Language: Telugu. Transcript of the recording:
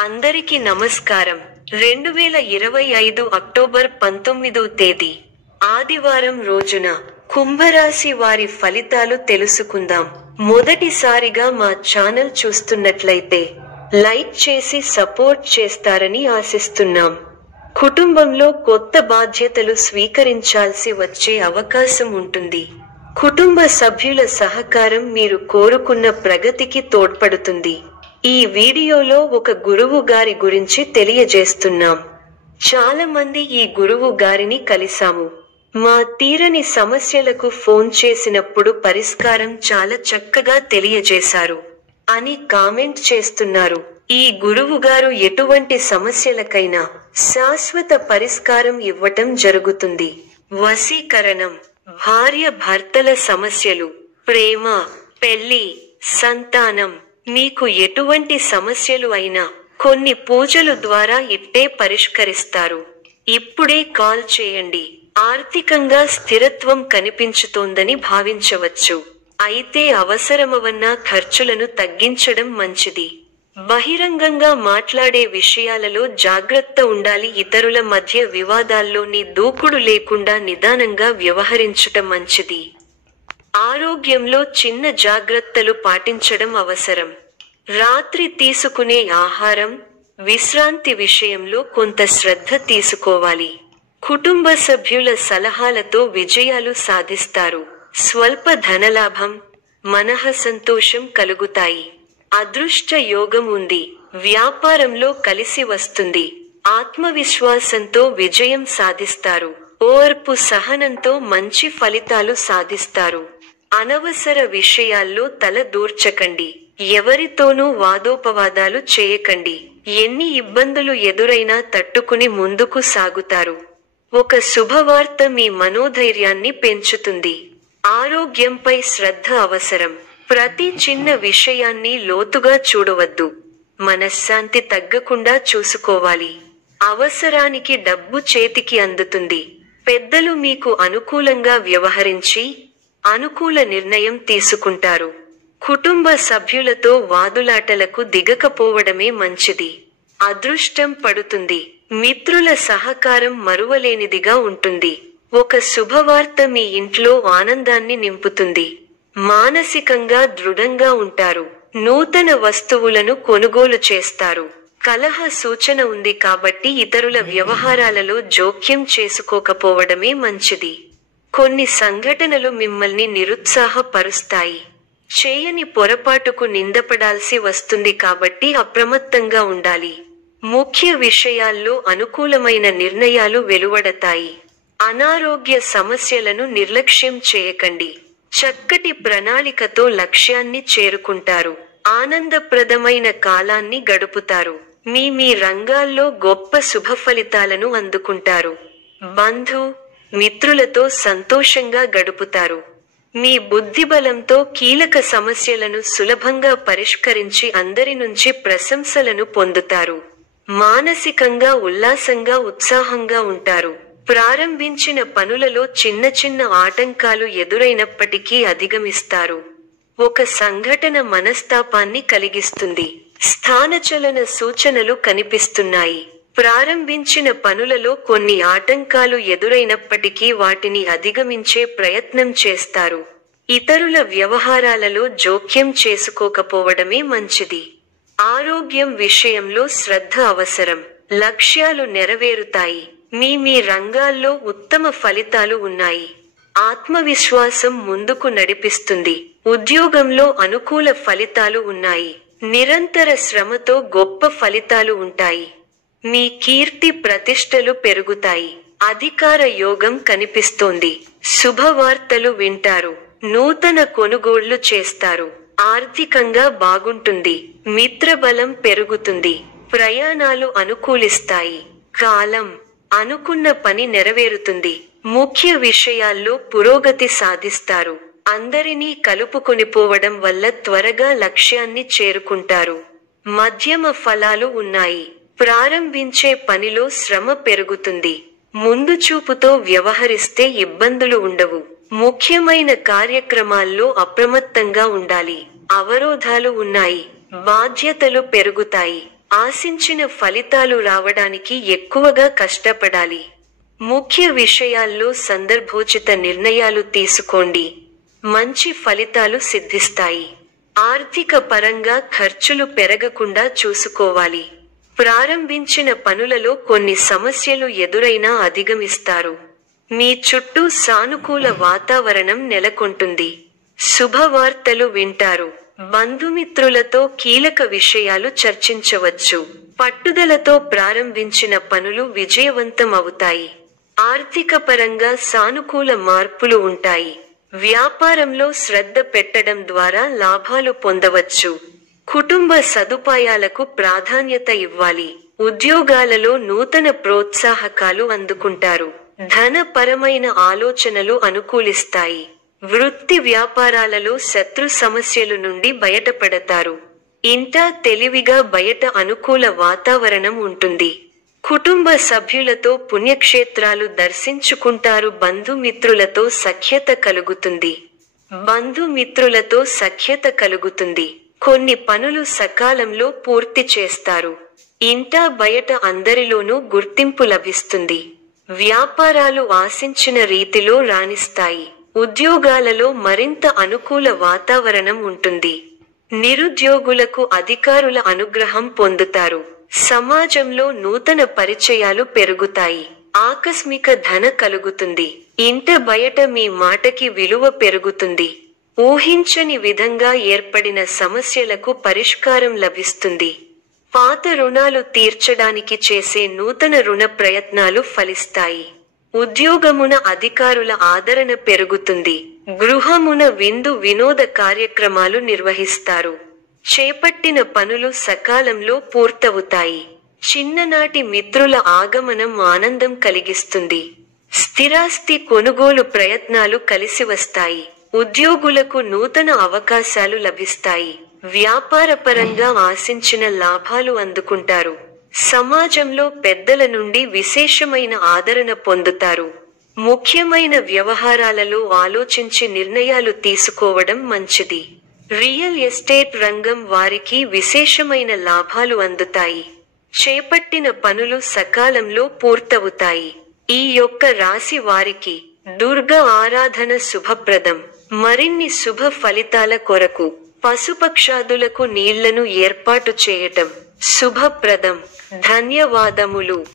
అందరికీ నమస్కారం. 2025 అక్టోబర్ 19వ తేదీ ఆదివారం రోజున కుంభరాశి వారి ఫలితాలు తెలుసుకుందాం. మొదటిసారిగా మా ఛానల్ చూస్తున్నట్లయితే లైక్ చేసి సపోర్ట్ చేస్తారని ఆశిస్తున్నాం. కుటుంబంలో కొత్త బాధ్యతలు స్వీకరించాల్సి వచ్చే అవకాశం ఉంటుంది. కుటుంబ సభ్యుల సహకారం మీరు కోరుకున్న ప్రగతికి తోడ్పడుతుంది. ఈ వీడియోలో ఒక గురువు గారి గురించి తెలియజేస్తున్నాం. చాలా మంది ఈ గురువు గారిని కలిసాము. మా తీరని సమస్యలకు ఫోన్ చేసినప్పుడు పరిష్కారం చాలా చక్కగా తెలియజేశారు అని కామెంట్ చేస్తున్నారు. ఈ గురువు గారు ఎటువంటి సమస్యలకైనా శాశ్వత పరిష్కారం ఇవ్వటం జరుగుతుంది. వశీకరణం, భార్య భర్తల సమస్యలు, ప్రేమ, పెళ్లి, సంతానం, మీకు ఎటువంటి సమస్యలు అయినా కొన్ని పూజలు ద్వారా ఇట్టే పరిష్కరిస్తారు. ఇప్పుడే కాల్ చేయండి. ఆర్థికంగా స్థిరత్వం కనిపించుతోందని భావించవచ్చు. అయితే అవసరమవన్న ఖర్చులను తగ్గించడం మంచిది. బహిరంగంగా మాట్లాడే విషయాలలో జాగ్రత్త ఉండాలి. ఇతరుల మధ్య వివాదాల్లోని దూకుడు లేకుండా నిదానంగా వ్యవహరించటం మంచిది. ఆరోగ్యంలో చిన్న జాగ్రత్తలు పాటించడం అవసరం. రాత్రి తీసుకునే ఆహారం, విశ్రాంతి విషయంలో కొంత శ్రద్ధ తీసుకోవాలి. కుటుంబ సభ్యుల సలహాలతో విజయాలు సాధిస్తారు. స్వల్ప ధనలాభం, మనః సంతోషం కలుగుతాయి. అదృష్ట యోగం ఉంది. వ్యాపారంలో కలిసి వస్తుంది. ఆత్మవిశ్వాసంతో విజయం సాధిస్తారు. ఓర్పు సహనంతో మంచి ఫలితాలు సాధిస్తారు. అనవసర విషయాల్లో తల దూర్చకండి. ఎవరితోనూ వాదోపవాదాలు చేయకండి. ఎన్ని ఇబ్బందులు ఎదురైనా తట్టుకుని ముందుకు సాగుతారు. ఒక శుభవార్త మీ మనోధైర్యాన్ని పెంచుతుంది. ఆరోగ్యంపై శ్రద్ధ అవసరం. ప్రతి చిన్న విషయాన్ని లోతుగా చూడవద్దు. మనశ్శాంతి తగ్గకుండా చూసుకోవాలి. అవసరానికి డబ్బు చేతికి అందుతుంది. పెద్దలు మీకు అనుకూలంగా వ్యవహరించి అనుకూల నిర్ణయం తీసుకుంటారు. కుటుంబ సభ్యులతో వాదులాటలకు దిగకపోవడమే మంచిది. అదృష్టం పడుతుంది. మిత్రుల సహకారం మరువలేనిదిగా ఉంటుంది. ఒక శుభవార్త మీ ఇంట్లో ఆనందాన్ని నింపుతుంది. మానసికంగా దృఢంగా ఉంటారు. నూతన వస్తువులను కొనుగోలు చేస్తారు. కలహ సూచన ఉంది కాబట్టి ఇతరుల వ్యవహారాలలో జోక్యం చేసుకోకపోవడమే మంచిది. కొన్ని సంఘటనలు మిమ్మల్ని నిరుత్సాహపరుస్తాయి. చేయని పొరపాటుకు నిందపడాల్సి వస్తుంది కాబట్టి అప్రమత్తంగా ఉండాలి. ముఖ్య విషయాల్లో అనుకూలమైన నిర్ణయాలు వెలువడతాయి. అనారోగ్య సమస్యలను నిర్లక్ష్యం చేయకండి. చక్కటి ప్రణాళికతో లక్ష్యాన్ని చేరుకుంటారు. ఆనందప్రదమైన కాలాన్ని గడుపుతారు. మీ రంగాల్లో గొప్ప శుభ ఫలితాలను అందుకుంటారు. బంధు మిత్రులతో సంతోషంగా గడుపుతారు. మీ బుద్ధిబలంతో కీలక సమస్యలను సులభంగా పరిష్కరించి అందరి నుంచి ప్రశంసలను పొందుతారు. మానసికంగా ఉల్లాసంగా ఉత్సాహంగా ఉంటారు. ప్రారంభించిన పనులలో చిన్న చిన్న ఆటంకాలు ఎదురైనప్పటికీ అధిగమిస్తారు. ఒక సంఘటన మనస్తాపాన్ని కలిగిస్తుంది. స్థానచలన సూచనలు కనిపిస్తున్నాయి. ప్రారంభించిన పనులలో కొన్ని ఆటంకాలు ఎదురైనప్పటికీ వాటిని అధిగమించే ప్రయత్నం చేస్తారు. ఇతరుల వ్యవహారాలలో జోక్యం చేసుకోకపోవడమే మంచిది. ఆరోగ్యం విషయంలో శ్రద్ధ అవసరం. లక్ష్యాలు నెరవేరుతాయి. మీ రంగాల్లో ఉత్తమ ఫలితాలు ఉన్నాయి. ఆత్మవిశ్వాసం ముందుకు నడిపిస్తుంది. ఉద్యోగంలో అనుకూల ఫలితాలు ఉన్నాయి. నిరంతర శ్రమతో గొప్ప ఫలితాలు ఉంటాయి. మీ కీర్తి ప్రతిష్టలు పెరుగుతాయి. అధికార యోగం కనిపిస్తోంది. శుభవార్తలు వింటారు. నూతన కొనుగోళ్లు చేస్తారు. ఆర్థికంగా బాగుంటుంది. మిత్రబలం పెరుగుతుంది. ప్రయాణాలు అనుకూలిస్తాయి. కాలం అనుకున్న పని నెరవేరుతుంది. ముఖ్య విషయాల్లో పురోగతి సాధిస్తారు. అందరినీ కలుపుకొనిపోవడం వల్ల త్వరగా లక్ష్యాన్ని చేరుకుంటారు. మధ్యమ ఫలాలు ఉన్నాయి. ప్రారంభించే పనిలో శ్రమ పెరుగుతుంది. ముందు చూపుతో వ్యవహరిస్తే ఇబ్బందులు ఉండవు. ముఖ్యమైన కార్యక్రమాల్లో అప్రమత్తంగా ఉండాలి. అవరోధాలు ఉన్నాయి. బాధ్యతలు పెరుగుతాయి. ఆశించిన ఫలితాలు రావడానికి ఎక్కువగా కష్టపడాలి. ముఖ్య విషయాల్లో సందర్భోచిత నిర్ణయాలు తీసుకోండి. మంచి ఫలితాలు సిద్ధిస్తాయి. ఆర్థిక పరంగా ఖర్చులు పెరగకుండా చూసుకోవాలి. ప్రారంభించిన పనులలో కొన్ని సమస్యలు ఎదురైనా అధిగమిస్తారు. మీ చుట్టూ సానుకూల వాతావరణం నెలకొంటుంది. శుభవార్తలు వింటారు. బంధుమిత్రులతో కీలక విషయాలు చర్చించవచ్చు. పట్టుదలతో ప్రారంభించిన పనులు విజయవంతం అవుతాయి. ఆర్థిక పరంగా సానుకూల మార్పులు ఉంటాయి. వ్యాపారంలో శ్రద్ధ పెట్టడం ద్వారా లాభాలు పొందవచ్చు. కుటుంబ సదుపాయాలకు ప్రాధాన్యత ఇవ్వాలి. ఉద్యోగాలలో నూతన ప్రోత్సాహకాలు అందుకుంటారు. ధనపరమైన ఆలోచనలు అనుకూలిస్తాయి. వృత్తి వ్యాపారాలలో శత్రు సమస్యల నుండి బయటపడతారు. ఇంటా తెలివిగా బయట అనుకూల వాతావరణం ఉంటుంది. కుటుంబ సభ్యులతో పుణ్యక్షేత్రాలు దర్శించుకుంటారు. బంధుమిత్రులతో సఖ్యత కలుగుతుంది. కొన్ని పనులు సకాలంలో పూర్తి చేస్తారు. ఇంటా బయట అందరిలోనూ గుర్తింపు లభిస్తుంది. వ్యాపారాలు ఆశించిన రీతిలో రాణిస్తాయి. ఉద్యోగాలలో మరింత అనుకూల వాతావరణం ఉంటుంది. నిరుద్యోగులకు అధికారుల అనుగ్రహం పొందుతారు. సమాజంలో నూతన పరిచయాలు పెరుగుతాయి. ఆకస్మిక ధన కలుగుతుంది. ఇంట బయట మీ మాటకి విలువ పెరుగుతుంది. ఊహించని విధంగా ఏర్పడిన సమస్యలకు పరిష్కారం లభిస్తుంది. పాత రుణాలు తీర్చడానికి చేసే నూతన రుణ ప్రయత్నాలు ఫలిస్తాయి. ఉద్యోగమున అధికారుల ఆదరణ పెరుగుతుంది. గృహమున విందు వినోద కార్యక్రమాలు నిర్వహిస్తారు. చేపట్టిన పనులు సకాలంలో పూర్తవుతాయి. చిన్ననాటి మిత్రుల ఆగమనం ఆనందం కలిగిస్తుంది. స్థిరాస్తి కొనుగోలు ప్రయత్నాలు కలిసి వస్తాయి. ఉద్యోగులకు నూతన అవకాశాలు లభిస్తాయి. వ్యాపారపరంగా ఆశించిన లాభాలు అందుకుంటారు. సమాజంలో పెద్దల నుండి విశేషమైన ఆదరణ పొందుతారు. ముఖ్యమైన వ్యవహారాలలో ఆలోచించి నిర్ణయాలు తీసుకోవడం మంచిది. రియల్ ఎస్టేట్ రంగం వారికి విశేషమైన లాభాలు అందుతాయి. చేపట్టిన పనులు సకాలంలో పూర్తవుతాయి. ఈ యొక్క రాశి వారికి దుర్గా ఆరాధన శుభప్రదం. మరిన్ని శుభ ఫలితాల కొరకు పశుపక్షాదులకు నీళ్లను ఏర్పాటు చేయటం శుభప్రదం. ధన్యవాదములు.